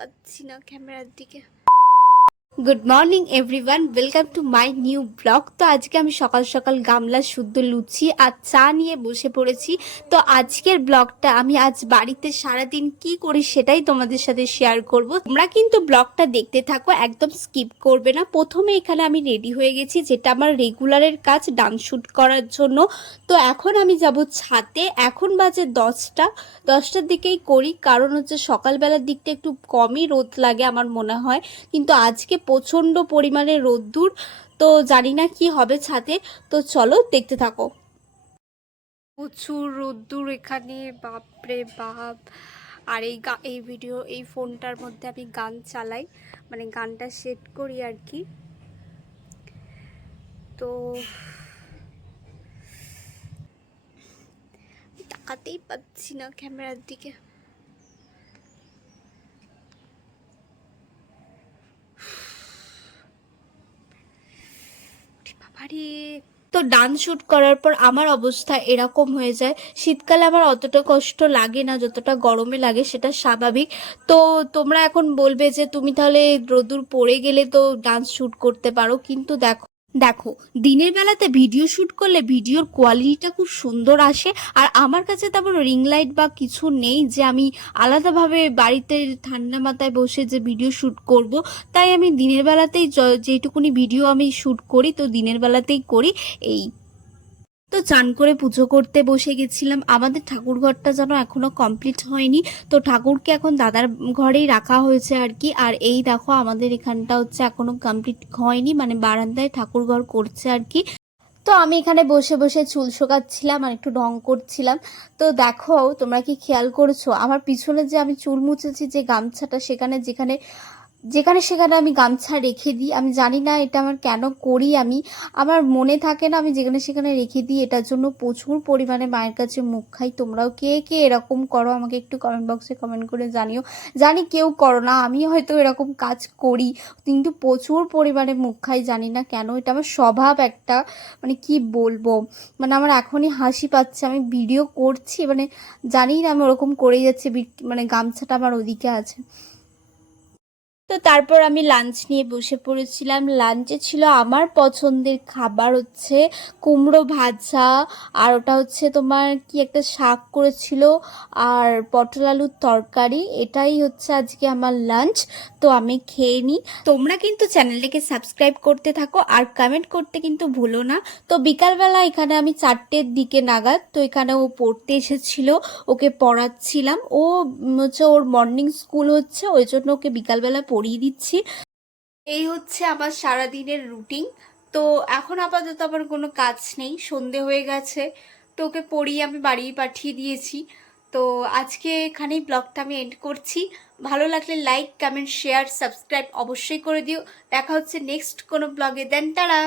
পাচ্ছি না ক্যামেরার দিকে। Good morning everyone, welcome to my new blog. তো আজকে আমি সকাল সকাল গামলা শুদ্ধ লুচি আর চা নিয়ে বসে পড়েছি। তো আজকের ব্লগটা আমি আজ বাড়িতে সারাদিন কি করি সেটাই তোমাদের সাথে শেয়ার করব। তোমরা কিন্তু ব্লগটা দেখতে থাকো, একদম স্কিপ করবে না। প্রথমে এখানে আমি রেডি হয়ে গেছি, যেটা আমার রেগুলারের কাজ ডান্স শুট করার জন্য। তো এখন আমি যাব ছাদে। এখন বাজে 10টার দিকেই করি, কারণ হচ্ছে সকালবেলার দিকটা একটু কমই রোদ লাগে আমার মনে হয়, কিন্তু আজকে প্রচণ্ড পরিমাণে রোদ্দুর। তো জানি না কি হবে ছাদে, তো চলো দেখতে থাকো। প্রচুর রোদ্দুর এখানে, বাপরে বাপ। আর এই ফোনটার মধ্যে আমি গান চালাই, মানে গানটা সেট করি আর কি। তো তাকাতেই পাচ্ছি না ক্যামেরার দিকে। তো ডান্স শুট করার পর আমার অবস্থা এরকম হয়ে যায়। শীতকালে আমার অতটা কষ্ট লাগে না যতটা গরমে লাগে, সেটা স্বাভাবিক। তো তোমরা এখন বলবে যে তুমি তাহলে রোদুর পড়ে গেলে তো ডান্স শুট করতে পারো, কিন্তু দেখো দেখো দিনের বেলাতে ভিডিও শুট করলে ভিডিওর কোয়ালিটিটা খুব সুন্দর আসে। আর আমার কাছে তেমন রিং লাইট বা কিছু নেই যে আমি আলাদাভাবে বাড়িতে ঠান্ডা মাথায় বসে যে ভিডিও শুট করব। তাই আমি দিনের বেলাতেই যেটুকুনি ভিডিও আমি শুট করি, তো দিনের বেলাতেই করি। এই তো চান করে পুজো করতে বসে গেছিলাম। আমাদের ঠাকুর ঘরটা যেন এখনো কমপ্লিট হয়নি, তো ঠাকুরকে এখন দাদার ঘরেই রাখা হয়েছে আর কি। আর এই দেখো আমাদের এখানটা হচ্ছে এখনো কমপ্লিট হয়নি, মানে বারান্দায় ঠাকুর ঘর করছে আর কি। তো আমি এখানে বসে বসে চুল শোকাচ্ছিলাম আর একটু ঢং করছিলাম। তো দেখো তোমরা কি খেয়াল করেছো আমার পিছনে যে আমি চুল মুছেছি যে গামছাটা, সেখানে যেখানে যেখানে সেখানে আমি গামছা রেখে দিই। আমি জানি না এটা আমার কেন করি, আমি আমার মনে থাকে না, আমি যেখানে সেখানে রেখে দিই। এটার জন্য প্রচুর পরিমাণে মায়ের কাছে মুখ খাই। তোমরাও কে কে এরকম করো আমাকে একটু কমেন্ট বক্সে কমেন্ট করে জানিও। জানি কেউ করো না, আমি হয়তো এরকম কাজ করি, কিন্তু প্রচুর পরিমাণে মুখ খাই, জানি না কেন। এটা আমার স্বভাব একটা, মানে কি বলবো, মানে আমার এখনই হাসি পাচ্ছে। আমি ভিডিও করছি, মানে জানি না আমি ওরকম করেই যাচ্ছি, মানে গামছাটা আমার ওদিকে আছে। তো তারপর আমি লাঞ্চ নিয়ে বসে পড়েছিলাম। লাঞ্চে ছিল আমার পছন্দের খাবার হচ্ছে কুমড়ো ভাজা, আর ওটা হচ্ছে তোমার কি একটা শাক করেছিল, আর পটল আলুর তরকারি। এটাই হচ্ছে আজকে আমার লাঞ্চ। তো আমি খেয়ে নিই। তোমরা কিন্তু চ্যানেলটাকে সাবস্ক্রাইব করতে থাকো আর কমেন্ট করতে কিন্তু ভুলো না। তো বিকালবেলা এখানে আমি 4টের দিকে নাগাদ, তো এখানে ও পড়তে এসেছিল, ওকে পড়াচ্ছিলাম। ও হচ্ছে ওর মর্নিং স্কুল হচ্ছে, ওই জন্য ওকে বিকালবেলা পড়িয়ে দিচ্ছি। এই হচ্ছে আমার সারাদিনের রুটিন। তো এখন আপাতত আমার কোনো কাজ নেই, সন্ধে হয়ে গেছে। তো ওকে পড়িয়ে আমি বাড়ি পাঠিয়ে দিয়েছি। তো আজকে এখানেই ব্লগটা আমি এন্ড করছি। ভালো লাগলে লাইক, কমেন্ট, শেয়ার, সাবস্ক্রাইব অবশ্যই করে দিও। দেখা হচ্ছে নেক্সট কোনো ব্লগে। Then tata.